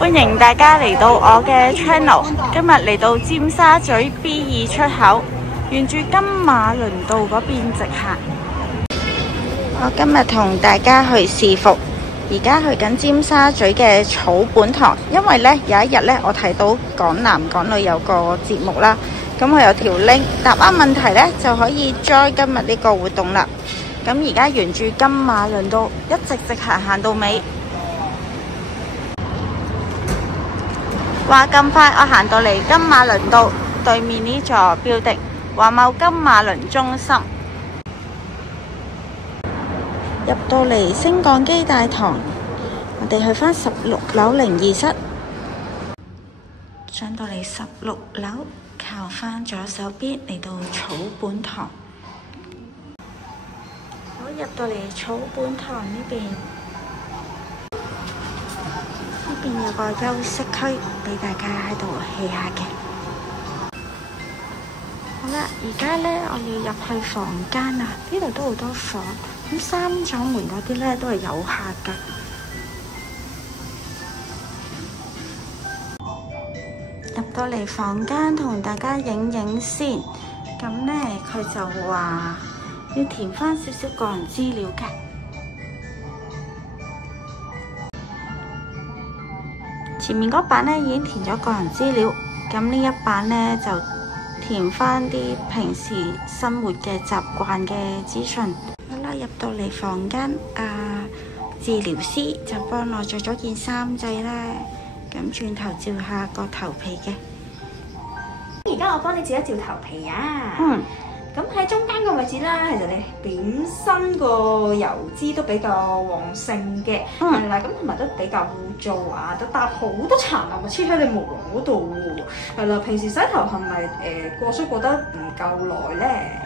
歡迎大家嚟到我嘅 channel， 今日嚟到尖沙咀 B2 出口，沿住金馬倫道嗰邊直行。我今日同大家去試服，而家去緊尖沙咀嘅草本堂，因為呢有一日呢，我睇到港男港女有個節目啦，咁我有條 link， 答啱問題呢就可以 join 今日呢個活動啦。咁而家沿住金馬倫道一直直行到尾。話咁快，我行到嚟金馬倫道對面呢座標的華茂金馬倫中心，入到嚟升降機大堂，我哋去返16樓靈異室，上到嚟16樓，靠返左手邊嚟到草本堂。好，入到嚟草本堂呢邊。呢邊有個休息區俾大家喺度 hea 下嘅。好啦，而家呢，我要入去房間啊！呢度都好多房，咁三左門嗰啲呢都係有客噶。入到嚟房間同大家影影先，咁呢，佢就話要填翻少少個人資料嘅。前面嗰版呢已經填咗個人資料，咁呢一版呢就填翻啲平時生活嘅習慣嘅資訊。好啦，入到嚟房間，治療師就幫我着咗件衫仔啦，咁轉頭照下個頭皮嘅。而家我幫你照一照頭皮啊。咁喺中間個位置啦，其實你本身個油脂都比較旺盛嘅，係啦，咁同埋都比較污糟啊，都搭好多殘留物黐喺你毛囊嗰度喎，係啦，平時洗頭係咪過水過得唔夠耐咧？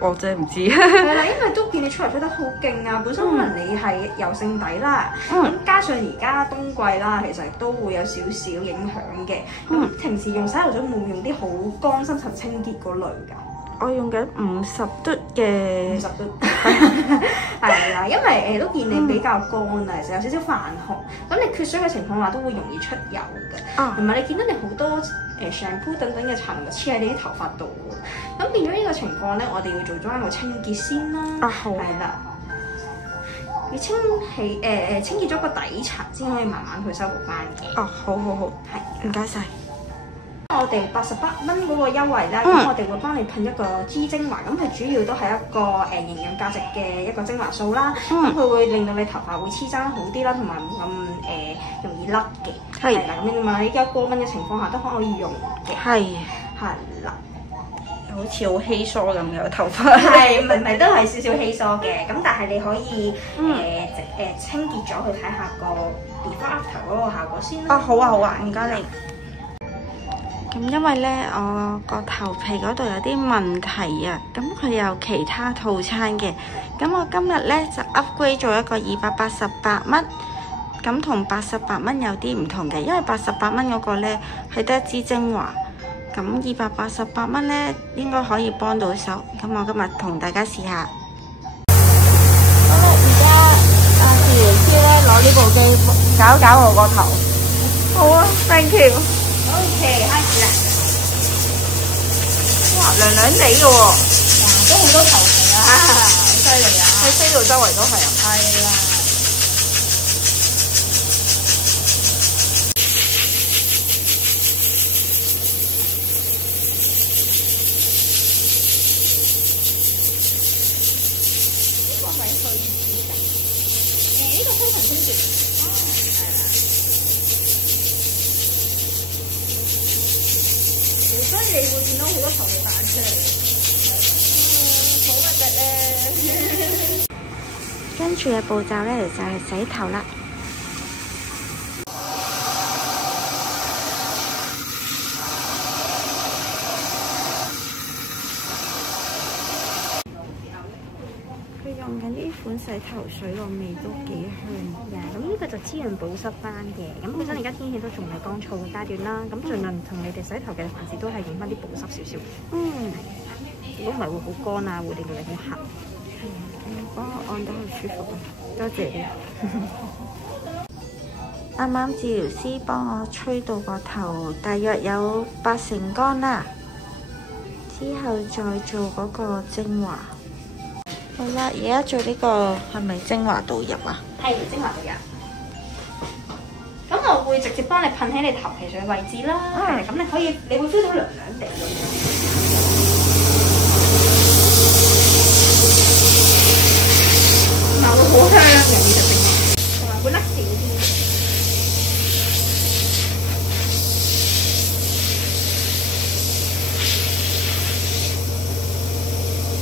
我真係唔知。係啦，因為都見你出嚟出得好勁啊，本身可能你係油性底啦，咁加上而家冬季啦，其實都會有少少影響嘅。咁平時用洗頭水會唔會用啲好乾深層清潔嗰類㗎？我用緊50度嘅50度，係啦，因為都見你比較乾啊，其實有少少泛紅，咁你缺水嘅情況下都會容易出油嘅，同埋你見到你好多shampoo 等等嘅殘留物黐喺你啲頭髮度喎，咁變咗呢個情況咧，我哋要做咗一個清潔先啦，好，係啦，要清潔咗個底層先可以慢慢去修補翻嘅。好，係，唔該晒。我哋88蚊嗰個優惠咧，咁我哋會幫你噴一個 G 精華，咁佢主要都係一個營養價值嘅一個精華素啦，咁佢會令到你頭髮會黐生好啲啦，同埋唔咁容易甩嘅，係啦，咁你有過敏嘅情況下都可以用嘅，係啦，好似好稀疏咁嘅頭髮，係唔都係少少稀疏嘅，咁但係你可以清潔咗去睇下個 before after 嗰個效果先啦。好啊，唔該你。咁因為呢，我個頭皮嗰度有啲問題啊，咁佢有其他套餐嘅，咁我今日呢就 upgrade 做一個288蚊，咁同88蚊有啲唔同嘅，因為88蚊嗰個呢係得一支精華，咁288蚊呢應該可以幫到手，咁我今日同大家試下。好啦，而家治療師呢攞呢部機搞我個頭。好啊 ，thank you。OK， 開始啦！哇，涼涼地嘅喎，都好多頭皮啊，好犀利啊！喺飛度周圍都係啊，係啦。呢個係去潔㗎，呢個灰塵清潔。係啦。所以你會見到好多頭皮彈出嚟，好核突咧！跟住嘅步驟咧就係洗頭啦。佢用緊呢款洗頭水個味都幾香嘅，咁呢個就滋潤保濕翻嘅。咁本身而家天氣都仲係乾燥嘅階段啦，咁盡量同你哋洗頭嘅凡事都係用翻啲保濕少少。如果唔係會好乾啊，會令到你好痕。幫我按得好舒服啊！多謝你。啱啱治療師幫我吹到個頭，大約有80%乾啦。之後再做嗰個精華。好啦，而家做呢個係咪精華導入啊？係精華導入。咁我會直接幫你噴喺你頭皮上嘅位置啦。係咁你可以，你會 feel 到涼涼地咁樣。會好香嘅呢隻精華，同埋會甩少啲。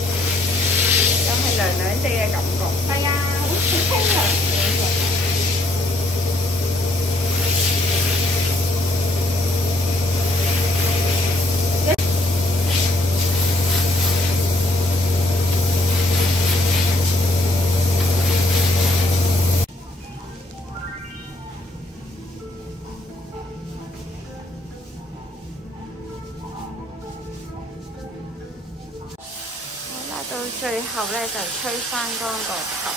咁係涼涼地嘅感覺。係啊，好清涼嘅。到最後咧就吹翻乾個頭。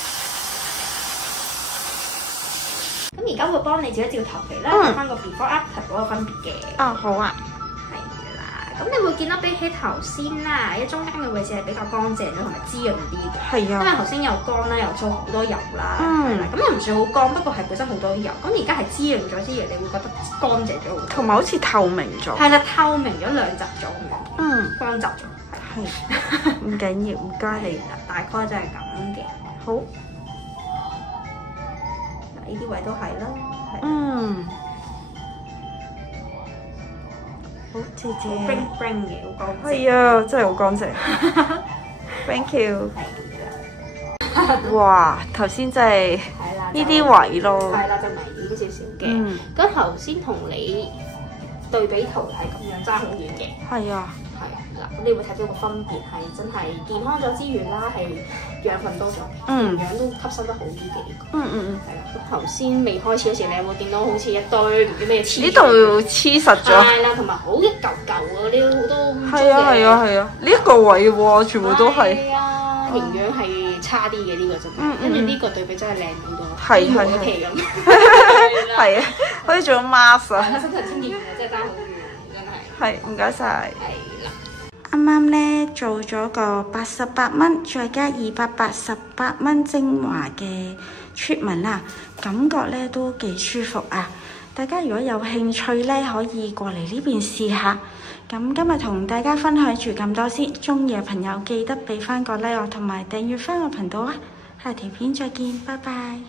咁而家會幫你照一照頭皮啦，睇翻個 before after 嗰個分別嘅。哦，好啊。係啦，咁你會見到比起頭先啦，喺中間嘅位置係比較乾淨咗同埋滋潤啲嘅。係啊。因為頭先又乾啦，又出好多油啦。係啦，咁又唔算好乾，不過係本身好多油。咁而家係滋潤咗之餘，你會覺得乾淨咗好多。同埋好似透明咗。係啦，透明咗兩集咗咁樣。乾集咗。係，唔緊要，唔該你。大概就係咁嘅。好。嗱，呢啲位都係啦。好，謝謝。好 bling 嘅，好乾淨。係啊，真係好乾淨。Thank you。哇，頭先真係呢啲位咯。係啦，就危險少少嘅。咁頭先同你對比圖係咁樣爭好遠嘅。係啊。嗱，咁你會睇到個分別係真係健康咗之餘啦，係養分多咗，營養都吸收得好啲嘅呢個。係啦，咁頭先未開始嗰時，你有冇見到好似一堆唔知咩黐？呢度黐實咗。係啦，同埋好一嚿嚿嗰啲好多。係啊，呢一個位喎，全部都係。係啊，營養係差啲嘅呢個真係。跟住呢個對比真係靚好多。係皮咁。係啊，好似做咗 mask 啊。新陳代謝真係爭好遠，真係。係，唔該晒。啱啱咧做咗個88蚊，再加288蚊精華嘅 treatment啦，感覺咧都幾舒服啊！大家如果有興趣咧，可以過嚟呢邊試下。咁今日同大家分享住咁多先，中意嘅朋友記得俾翻個 like 我，同埋訂閱翻我頻道啊！下條片再見，拜拜。